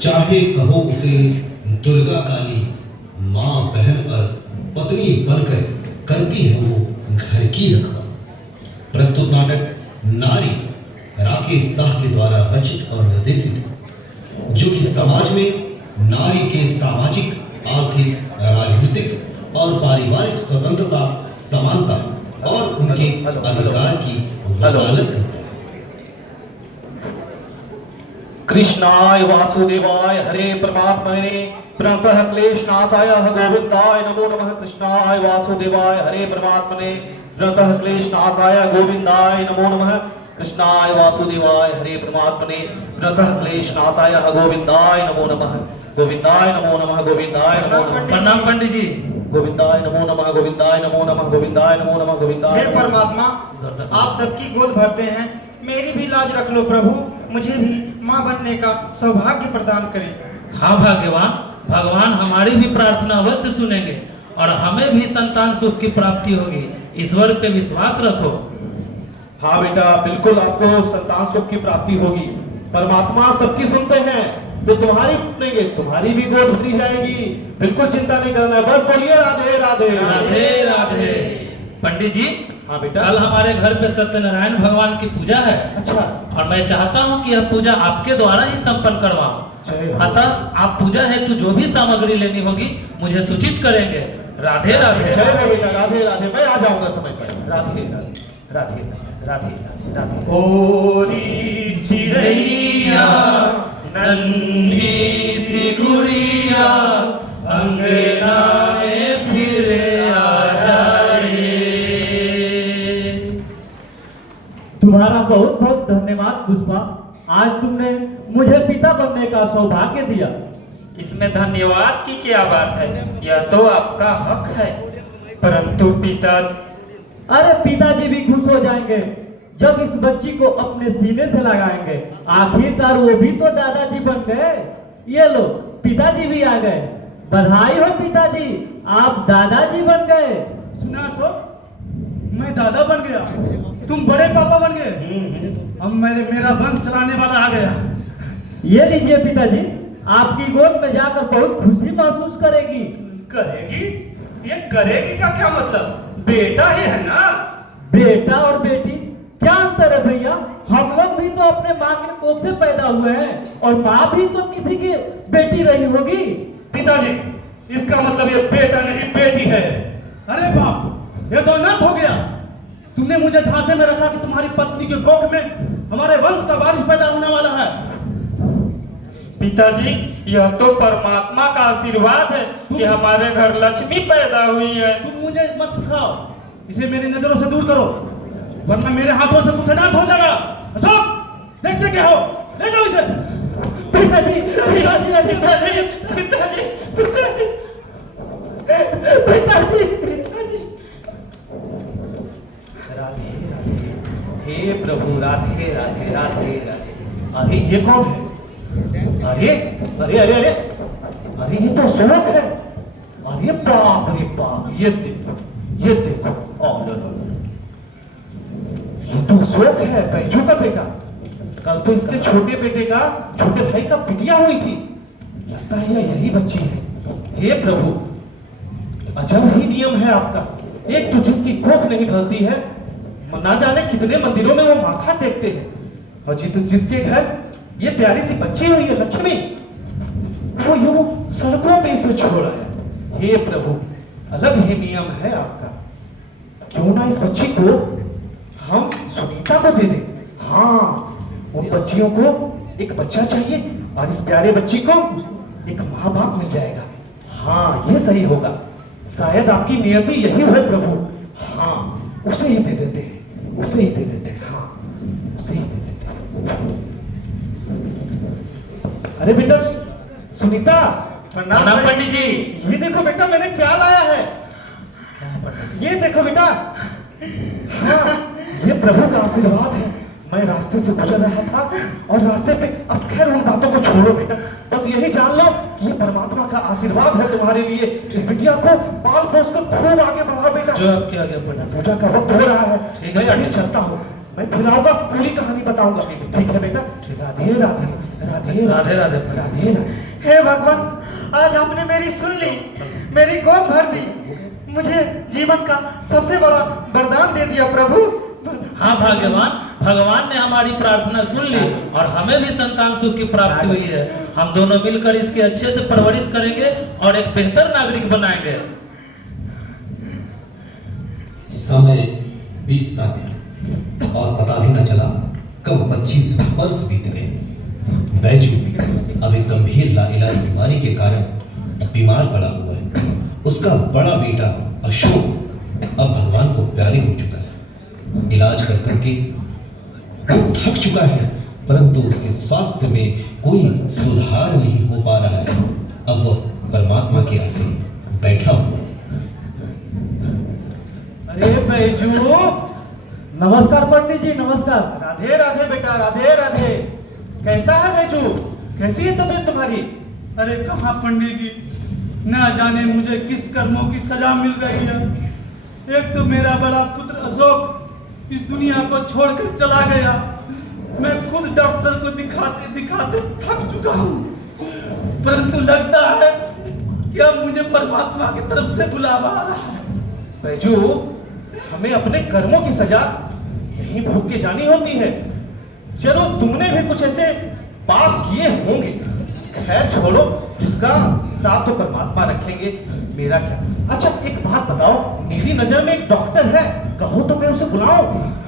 चाहे कहो उसे दुर्गा काली, माँ बहन और पत्नी बनकर करती है वो घर की रखवाली। प्रस्तुत नाटक नारी राकेश शाह के द्वारा रचित और निर्देशित, जो कि समाज में नारी के सामाजिक, आर्थिक, राजनीतिक और पारिवारिक स्वतंत्रता, समानता और उनके अधिकार की वकालत करता है। कृष्णाय वासुदेवाय हरे परमात्मने प्रणतः क्लेशनाशाय गोविंदाय नमो नमः। कृष्णाय वासुदेवाय हरे परमात्मने प्रणतः क्लेशनाशाय गोविंदाय नमो नमः। कृष्णाय वासुदेवाय हरे परमात्मने प्रणतः क्लेशनाशाय गोविंदाय नमो नमः। गोविंदाय नमो नमः। गोविंदाय नमो नमः। प्रणाम पंडित जी। गोविंदाय नमो नमः। गोविंदाय नमो नमः। गोविंदाय नमो नमः। गोविंदाय हे परमात्मा, आप सबकी गोद भरते हैं, मेरी भी लाज रख लो प्रभु। मुझे भी माँ बनने का सौभाग्य प्रदान करें। हाँ भाग्यवान, भगवान हमारी भी प्रार्थना अवश्य सुनेंगे और हमें भी संतान सुख की प्राप्ति होगी। ईश्वर पे विश्वास रखो। हाँ बेटा, बिल्कुल आपको संतान सुख की प्राप्ति होगी। परमात्मा सबकी सुनते हैं, तो तुम्हारी सुनेंगे, तुम्हारी भी गोद भरी जाएगी। बिल्कुल चिंता नहीं करना है, बस बोलिए राधे राधे राधे राधे। पंडित जी, हाँ बेटा। कल हमारे घर पे सत्यनारायण भगवान की पूजा है। अच्छा। और मैं चाहता हूँ कि यह पूजा आपके द्वारा ही संपन्न करवाऊं। अतः आप पूजा हेतु जो भी सामग्री लेनी होगी मुझे सूचित करेंगे। राधे राधे। जय हो बेटा, राधे राधे। मैं आ जाऊंगा समय पर। राधे राधे राधे राधे राधे राधे। ओरी चिड़ैया नन्ही सी गुड़िया अंगना में फिर आ जाए। तुम्हारा बहुत बहुत धन्यवाद पुष्पा, आज तुमने मुझे पिता बनने का सौभाग्य दिया। इसमें धन्यवाद की क्या बात है, यह तो आपका हक है। परंतु पिता, अरे पिताजी भी खुश हो जाएंगे जब इस बच्ची को अपने सीने से लगाएंगे। आखिरकार वो भी तो दादाजी बन गए। ये लो, पिताजी भी आ गए। बधाई हो पिताजी, आप दादाजी बन गए। सुना सो, मैं दादा बन गया, तुम बड़े पापा बन गए। अब मेरा वंश चलाने वाला आ गया। ये लीजिए पिताजी, आपकी गोद में जाकर बहुत खुशी महसूस करेगी। करेगी? ये करेगी का क्या मतलब? बेटा ही है ना। बेटा और बेटी क्या अंतर है भैया? हम लोग भी तो अपने माँ के कोख से पैदा हुए हैं और माँ भी तो किसी की बेटी रही होगी। पिताजी, इसका मतलब ये बेटा नहीं बेटी है। अरे बाप, ये तो अनर्थ हो गया। तुमने मुझे झांसे में रखा कि तुम्हारी पत्नी के कोख में हमारे वंश का वारिस पैदा होने वाला है। पिताजी, यह तो परमात्मा का आशीर्वाद है कि हमारे घर लक्ष्मी पैदा हुई है। तुम मुझे मत सिखाओ, इसे मेरी नजरों से दूर करो, वरना मेरे हाथों से कुछ अनर्थ हो जाएगा। अशोक, देखते क्या हो, ले जाओ इसे। पिताजी, पिताजी, पिताजी, पिताजी, पिताजी, पिताजी, पिताजी। राधे राधे। हे प्रभु, राधे राधे राधे राधे। अरे ये कौन है? अरे अरे अरे अरे अरे, ये तो अशोक है। अरे बाप रे बाप, ये देखो, ये देखो। लो लो, ये तो अशोक है, बैजू का बेटा। कल तो इसके छोटे बेटे का, छोटे भाई का पिटिया हुई थी। लगता है यही बच्ची है। हे प्रभु, अजब ही नियम है आपका। एक तो जिसकी कोख नहीं भरती है, ना जाने कितने मंदिरों में वो माथा टेकते हैं, और जिसके घर ये प्यारी सी बच्ची हुई है लक्ष्मी, वो यूं सड़कों पे इसे छोड़ आया। हे प्रभु, अलग ही नियम है आपका। क्यों ना इस बच्ची को हम सुनीता को दे दें। हाँ, उन बच्चियों को एक बच्चा चाहिए और इस प्यारे बच्ची को एक माँ बाप मिल जाएगा। हाँ, ये sही होगा। शायद आपकी नियति यही हो प्रभु। हाँ, उसे ही दे देते हैं, उसे ही दे देते हैं। हाँ, उसे ही दे देते हैं। अरे बेटा सुनीता, प्रणाम पंडित जी। ये देखो बेटा, मैंने क्या लाया है। ये देखो बेटा। हाँ, ये प्रभु का आशीर्वाद है। मैं रास्ते से गुजर रहा था और रास्ते पे, अब खैर उन बातों को छोड़ो बेटा, बस यही जान लो कि ये परमात्मा का आशीर्वाद है तुम्हारे लिए। इस बिटिया को पाल पोस कर खूब आगे बढ़ाओ बेटा। जो अब किया गया पंडित। पूजा का वक्त हो रहा है, ठीक है, मैं अभी चलता हूँ। मैं फिर आऊंगा, पूरी कहानी बताऊंगा। ठीक है बेटा। राधे राधे राधे राधे राधे। राधे राधे। हे भगवान, आज आपने मेरी सुन ली, मेरी गोद भर दी, मुझे जीवन का सबसे बड़ा वरदान दे दिया प्रभु। हाँ भाग्यवान, भगवान ने हमारी प्रार्थना सुन ली और हमें भी संतान सुख की प्राप्ति हुई है। हम दोनों मिलकर इसकी अच्छे से परवरिश करेंगे और एक बेहतर नागरिक बनाएंगे। समय बीतता गया और पता भी न चला कब 25 वर्ष बीत गए। बैजू अब एक गंभीर लाइलाज बीमारी के कारण बीमार पड़ा हुआ है। उसका बड़ा बेटा अशोक अब भगवान को प्यारे हो चुका है। इलाज कर करके वो थक चुका है, परंतु उसके स्वास्थ्य में कोई सुधार नहीं हो पा रहा है। अब वह परमात्मा के आसे बैठा हुआ है। अरे बैजू, नमस्कार पंडित जी, नमस्कार। राधे राधे बेटा, राधे राधे। कैसा है बैजू? कैसी है तबीयत तुम्हारी? अरे कहाँ पंडित जी, ना जाने मुझे किस कर्मों की सजा मिल रही है। एक तो मेरा बड़ा पुत्र अशोक इस दुनिया को छोड़कर चला गया। मैं खुद डॉक्टर को दिखाते दिखाते थक चुका हूँ, परंतु लगता है कि अब मुझे परमात्मा की तरफ से बुलावा आ रहा है। बैजू, हमें अपने कर्मों की सजा यहीं भोग के जानी होती है। चलो, तुमने भी कुछ ऐसे पाप किए होंगे, खैर छोड़ो, उसका हिसाब तो परमात्मा रखेंगे, मेरा क्या। अच्छा एक बात बताओ, मेरी नजर में एक डॉक्टर है, कहो तो मैं उसे बुलाऊं?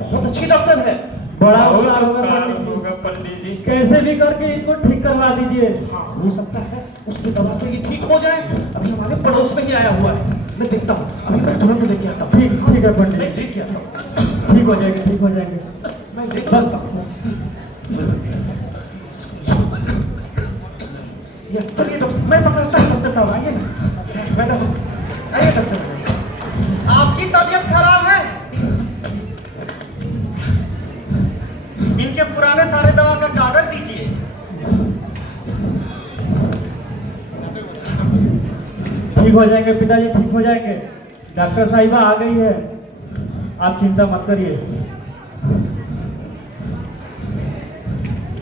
बहुत अच्छी डॉक्टर है। बड़ा बहुत उपकार होगा उपकार पंडित जी। होगा पंडित जी। कैसे भी करके इसको ठीक करवा दीजिए। हाँ, हो सकता है उसकी दवा से ये ठीक हो जाए। अभी हमारे पड़ोस में ही आया हुआ है, मैं देखता हूँ, अभी मैं तुरंत लेके आता हूँ। ठीक ठीक है पंडित मैं जी, लेके आता हूँ, ठीक हो जाएंगे, ठीक हो जाएंगे। मैं लेके आता हूँ। ये चलिए डॉक्टर, मैं पकड़ता हूँ। डॉक्टर साहब आइए ना, मैडम आइए डॉक्टर। आपकी तबीयत खराब है? इनके पुराने सारे दवा का कागज दीजिए। ठीक हो जाएंगे पिताजी, ठीक हो जाएंगे। डॉक्टर साहिबा आ गई है, आप चिंता मत करिए।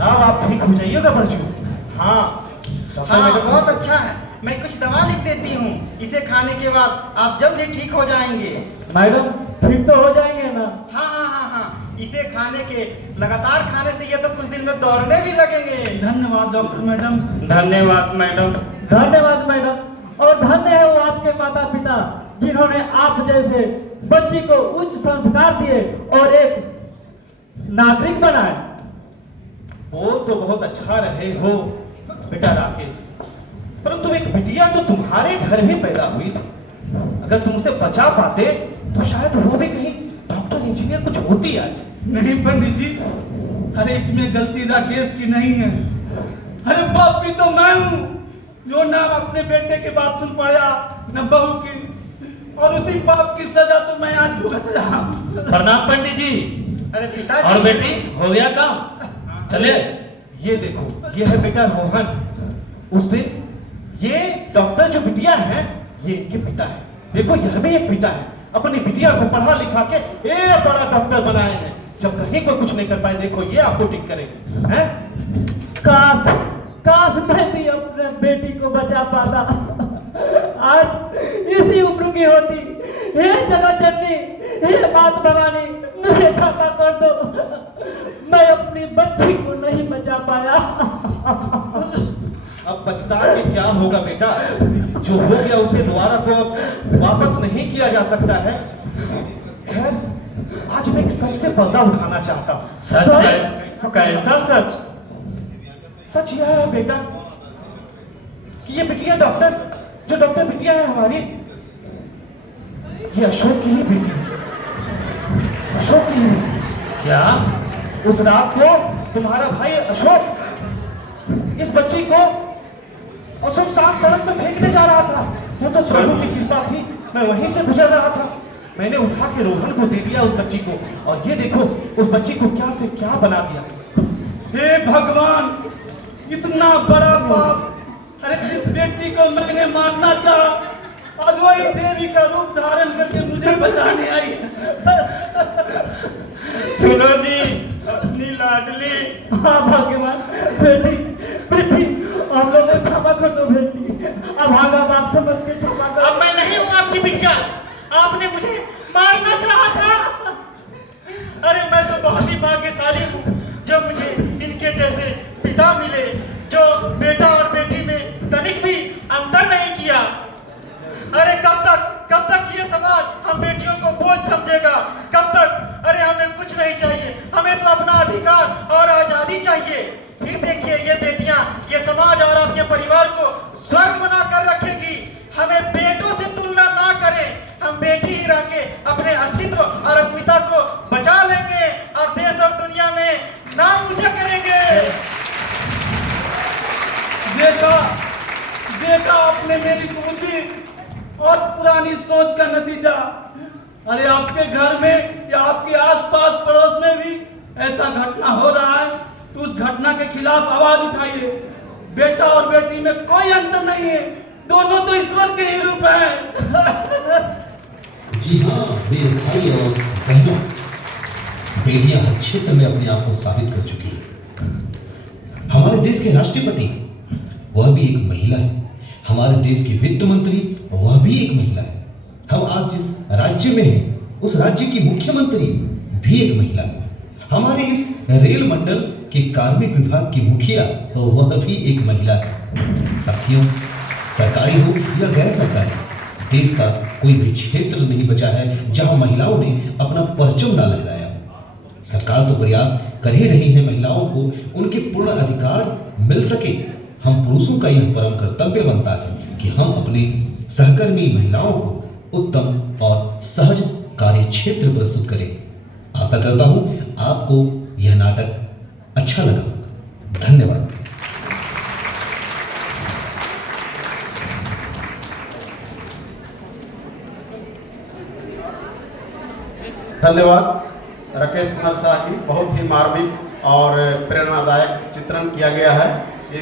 अब आप ठीक हो जाइएगा बच्चू। हाँ डॉक्टर हाँ, मैडम, बहुत अच्छा है। मैं कुछ दवा लिख देती हूँ, इसे खाने के बाद आप जल्द ही ठीक हो जाएंगे। मैडम ठीक तो हो जाएंगे ना? हाँ हाँ हाँ हाँ, इसे खाने के लगातार खाने से ये तो कुछ दिन में दौड़ने भी लगेंगे। धन्यवाद डॉक्टर मैडम। धन्यवाद मैडम। धन्यवाद मैडम, और धन्य है वो आपके माता पिता जिन्होंने आप जैसे बच्ची को उच्च संस्कार दिए और एक नागरिक बनाए। वो तो बहुत अच्छा रहे हो बेटा राकेश, परंतु एक बिटिया तो तुम्हारे घर में पैदा हुई थी। अगर तुम उसे बचा पाते तो शायद वो भी कहीं डॉक्टर इंजीनियर कुछ होती आज। नहीं पंडित जी, अरे इसमें गलती राकेश की नहीं है। अरे बाप भी तो मैं हूँ जो ना अपने बेटे की बात सुन पाया न बहू की, और उसी पाप की सजा तो मैं आज भुगत रहा हूँ। प्रणाम पंडित जी। अरे पिताजी। और बेटी, हो गया काम? चले। ये देखो, ये है बेटा रोहन। उस दिन ये डॉक्टर जो बिटिया है, ये इनके पिता है। देखो यह भी एक पिता है, अपनी बिटिया को पढ़ा लिखा के एक बड़ा डॉक्टर बनाए हैं। जब कहीं कोई कुछ नहीं कर पाए, देखो ये आपको ठीक करेंगे हैं? काश काश मैं भी अपने बेटी को बचा पाता। आज इसी उम्र की होती। हे जगत जननी, हे मात भवानी, मुझे क्षमा कर दो, मैं अपनी बच्ची को नहीं बचा पाया। अब पछता के क्या होगा बेटा, जो हो गया उसे दोबारा तो अब वापस नहीं किया जा सकता है। खैर, आज मैं एक सच से पर्दा उठाना चाहता हूँ। सच से? कैसा सच? सच यह है बेटा कि ये बिटिया डॉक्टर, जो डॉक्टर बिटिया है हमारी, ये अशोक की ही बेटी है। अशोक की ही। क्या? उस रात को तुम्हारा भाई अशोक इस बच्ची को अशोक साथ सड़क पे फेंकने जा रहा था। वो तो प्रभु की कृपा थी, मैं वहीं से गुजर रहा था। मैंने उठा के रोहन को दे दिया उस बच्ची को, और ये देखो उस बच्ची को क्या से क्या बना दिया। हे भगवान, इतना बड़ा पाप! अरे जिस बेटी को मैंने मारना चाहा, आज वही देवी का रूप धारण करके मुझे बचाने आई है। सुनो जी, अपनी लाडली। हाँ भाग्यवान बेटी, देखा आपने मेरी बुद्धि और पुरानी सोच का नतीजा। अरे आपके घर में या आपके आसपास पड़ोस में भी ऐसा घटना हो रहा है तो उस घटना के खिलाफ आवाज उठाइए। बेटा और बेटी में कोई अंतर नहीं है, दोनों तो ईश्वर के ही रूप हैं। जी हाँ मेरे भाई और बहनों, बेटियां हर क्षेत्र में अपने आप को साबित कर चुकी है। हमारे देश के राष्ट्रपति वह भी एक महिला है, हमारे देश की वित्त मंत्री वह भी एक महिला है, हम आज जिस राज्य में हैं उस राज्य की मुख्यमंत्री भी एक महिला है, हमारे इस रेल मंडल के कार्मिक विभाग की मुखिया वह भी एक महिला है। साथियों, सरकारी हो या गैर सरकारी, देश का कोई भी क्षेत्र नहीं बचा है जहां महिलाओं ने अपना परचम ना लहराया। सरकार तो प्रयास कर ही रही है महिलाओं को उनके पूर्ण अधिकार मिल सके। हम पुरुषों का यह परम कर्तव्य बनता है कि हम अपने सहकर्मी महिलाओं को उत्तम और सहज कार्य क्षेत्र प्रस्तुत करें। आशा करता हूं आपको यह नाटक अच्छा लगा होगा। धन्यवाद। धन्यवाद राकेश कुमार शाह जी, बहुत ही मार्मिक और प्रेरणादायक चित्रण किया गया है।